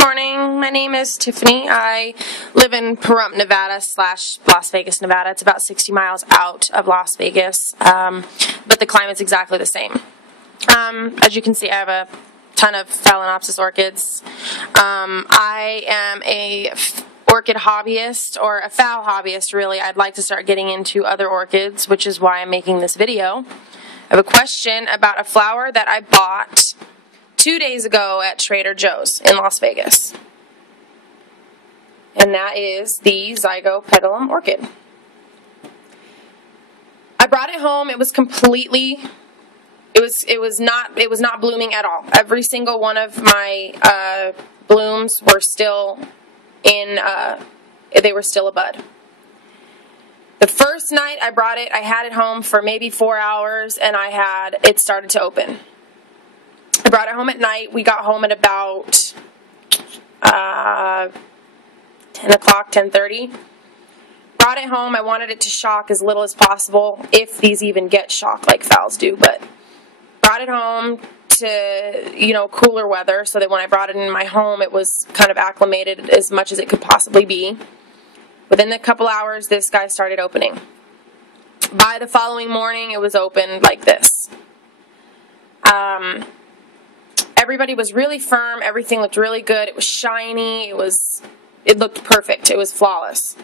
morning. My name is Tiffany. I live in Pahrump, Nevada / Las Vegas, Nevada. It's about 60 miles out of Las Vegas, but the climate's exactly the same. As you can see, I have a ton of Phalaenopsis orchids. I am a orchid hobbyist, or a phal hobbyist, really. I'd like to start getting into other orchids, which is why I'm making this video. I have a question about a flower that I bought 2 days ago at Trader Joe's in Las Vegas. And that is the Zygopetalum orchid. I brought it home. It was completely, it was not blooming at all. Every single one of my blooms were still in, they were still a bud. The first night I brought it, I had it home for maybe 4 hours, and it started to open. I brought it home at night. We got home at about 10 o'clock, 10:30. Brought it home. I wanted it to shock as little as possible, if these even get shock like phals do. But brought it home to, cooler weather, so that when I brought it in my home, it was kind of acclimated as much as it could possibly be. Within a couple hours, this guy started opening. By the following morning, it was open like this. Everybody was really firm. Everything looked really good. It was shiny. It looked perfect. It was flawless.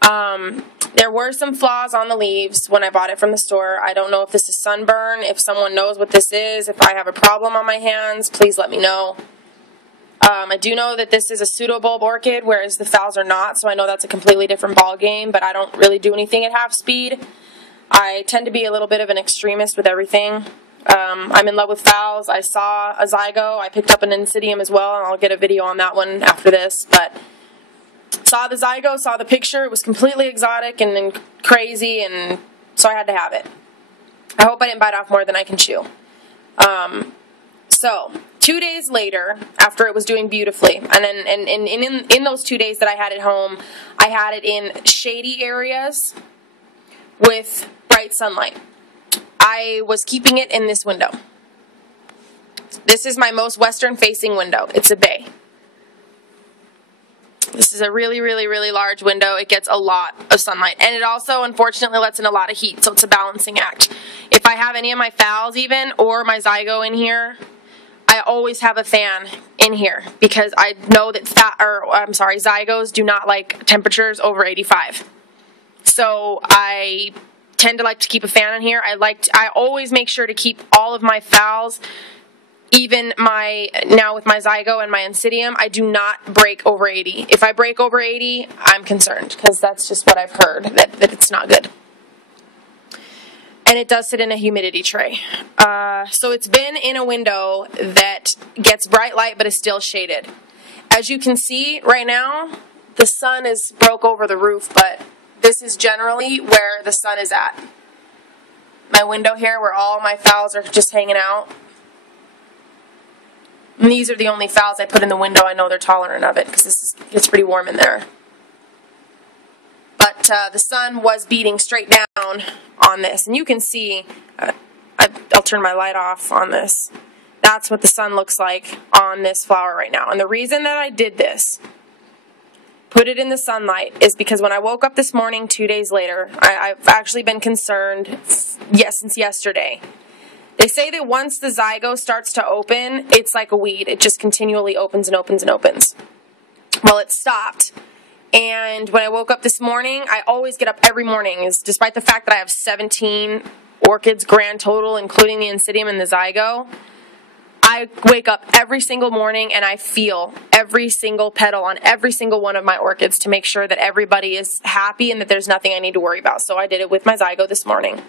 There were some flaws on the leaves when I bought it from the store. I don't know if this is sunburn. If someone knows what this is, if I have a problem on my hands, please let me know. I do know that this is a pseudobulb orchid, whereas the phals are not, so I know that's a completely different ball game, but I don't really do anything at half speed. I tend to be a little bit of an extremist with everything. I'm in love with phals. I saw a zygo. I picked up an Insidium as well, and I'll get a video on that one after this. But saw the zygo, saw the picture. It was completely exotic and crazy, and so I had to have it. I hope I didn't bite off more than I can chew. So 2 days later, after it was doing beautifully, and in those 2 days that I had it home, I had it in shady areas with bright sunlight. I was keeping it in this window. This is my most western-facing window. It's a bay. This is a really, really, really large window. It gets a lot of sunlight. And it also, unfortunately, lets in a lot of heat, so it's a balancing act. If I have any of my phals even, or my zygo in here, I always have a fan in here, because I know that zygos do not like temperatures over 85. So I tend to like to keep a fan in here. I always make sure to keep all of my phals, even now with my zygo and my Insidium, I do not break over 80. If I break over 80, I'm concerned, because that's just what I've heard, that it's not good. And it does sit in a humidity tray. So it's been in a window that gets bright light but is still shaded. As you can see right now, the sun is broke over the roof, but this is generally where the sun is at. My window here, where all my phals are just hanging out. And these are the only phals I put in the window. I know they're tolerant of it, because it's pretty warm in there. But the sun was beating straight down on this. And you can see, I'll turn my light off on this. That's what the sun looks like on this flower right now. And the reason that I did this, put it in the sunlight, is because when I woke up this morning 2 days later, I've actually been concerned since yesterday. They say that once the zygo starts to open, it's like a weed. It just continually opens and opens and opens. Well, it stopped. And when I woke up this morning, I always get up every morning, despite the fact that I have 17 orchids grand total, including the Insidium and the zygo. I wake up every single morning and I feel every single petal on every single one of my orchids to make sure that everybody is happy and that there's nothing I need to worry about. So I did it with my zygo this morning.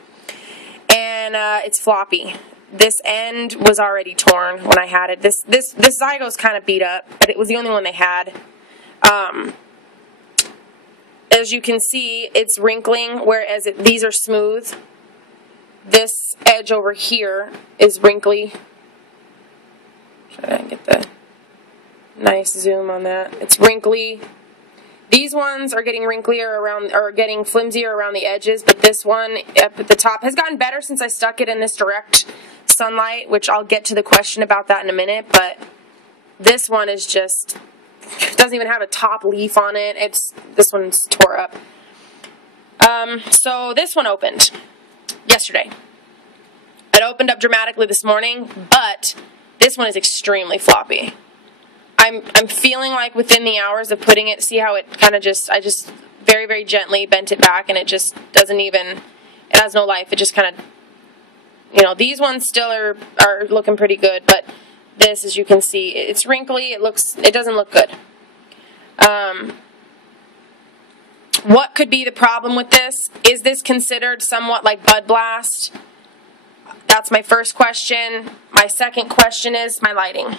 And it's Floppy. This end was already torn when I had it. This zygo is kind of beat up, but it was the only one they had. As you can see, it's wrinkling, whereas these are smooth. This edge over here is wrinkly. Try to get the nice zoom on that. It's wrinkly. These ones are getting wrinklier around, or getting flimsier around the edges, but this one up at the top has gotten better since I stuck it in this direct sunlight, which I'll get to the question about that in a minute, but This one is just, doesn't even have a top leaf on it. This one's tore up. So this one opened yesterday. It opened up dramatically this morning, but this one is extremely floppy. I'm feeling like within the hours of putting it, see how it kind of just, I just very, very gently bent it back, and it just doesn't even, it has no life. It just kind of, you know, these ones still are looking pretty good, but this, as you can see, it's wrinkly. It doesn't look good. What could be the problem with this? Is this considered somewhat like bud blast? That's my first question. My second question is my lighting.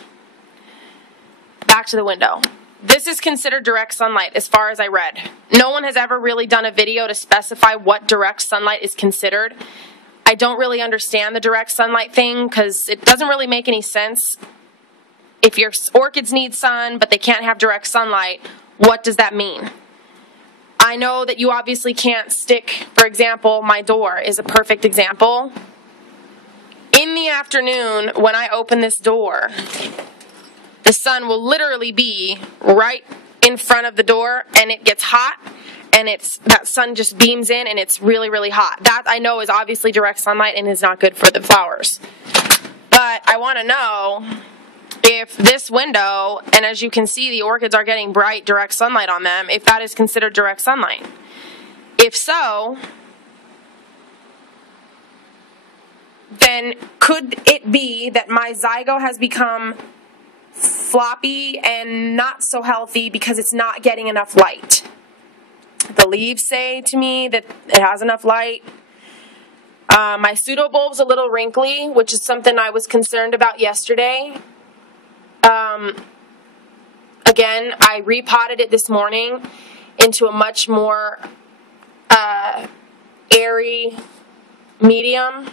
Back to the window. This is considered direct sunlight as far as I read. No one has ever really done a video to specify what direct sunlight is considered. I don't really understand the direct sunlight thing because it doesn't really make any sense. If your orchids need sun but they can't have direct sunlight, what does that mean? I know that you obviously can't stick, for example, my door is a perfect example. In the afternoon, when I open this door, the sun will literally be right in front of the door, and it gets hot, and that sun just beams in, and it's really, really hot. That, I know, is obviously direct sunlight and is not good for the flowers. But I want to know if this window, and as you can see, the orchids are getting bright direct sunlight on them, if that is considered direct sunlight. If so, then could it be that my zygo has become floppy and not so healthy because it's not getting enough light? The leaves say to me that it has enough light. My pseudobulb's a little wrinkly, which is something I was concerned about yesterday. Again, I repotted it this morning into a much more airy medium,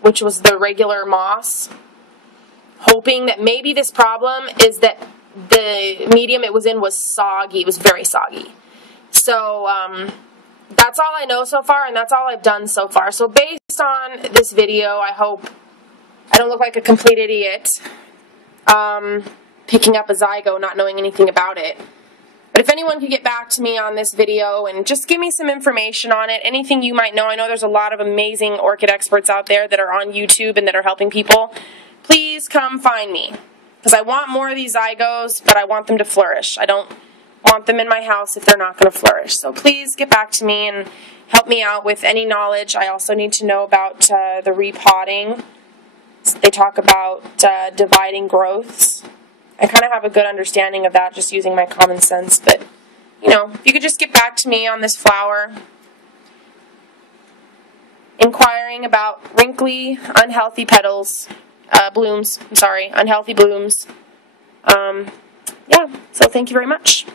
which was the regular moss, hoping that maybe this problem is that the medium it was in was soggy. It was very soggy. So that's all I know so far, and that's all I've done so far. So based on this video, I hope I don't look like a complete idiot picking up a zygo, not knowing anything about it. But if anyone could get back to me on this video and just give me some information on it, anything you might know. I know there's a lot of amazing orchid experts out there that are on YouTube and that are helping people. Please come find me, because I want more of these zygos, but I want them to flourish. I don't want them in my house if they're not going to flourish. So please get back to me and help me out with any knowledge. I also need to know about the repotting. They talk about dividing growths. I kind of have a good understanding of that just using my common sense, but, you know, if you could just get back to me on this flower, inquiring about wrinkly, unhealthy petals, blooms, I'm sorry, unhealthy blooms. Yeah, so thank you very much.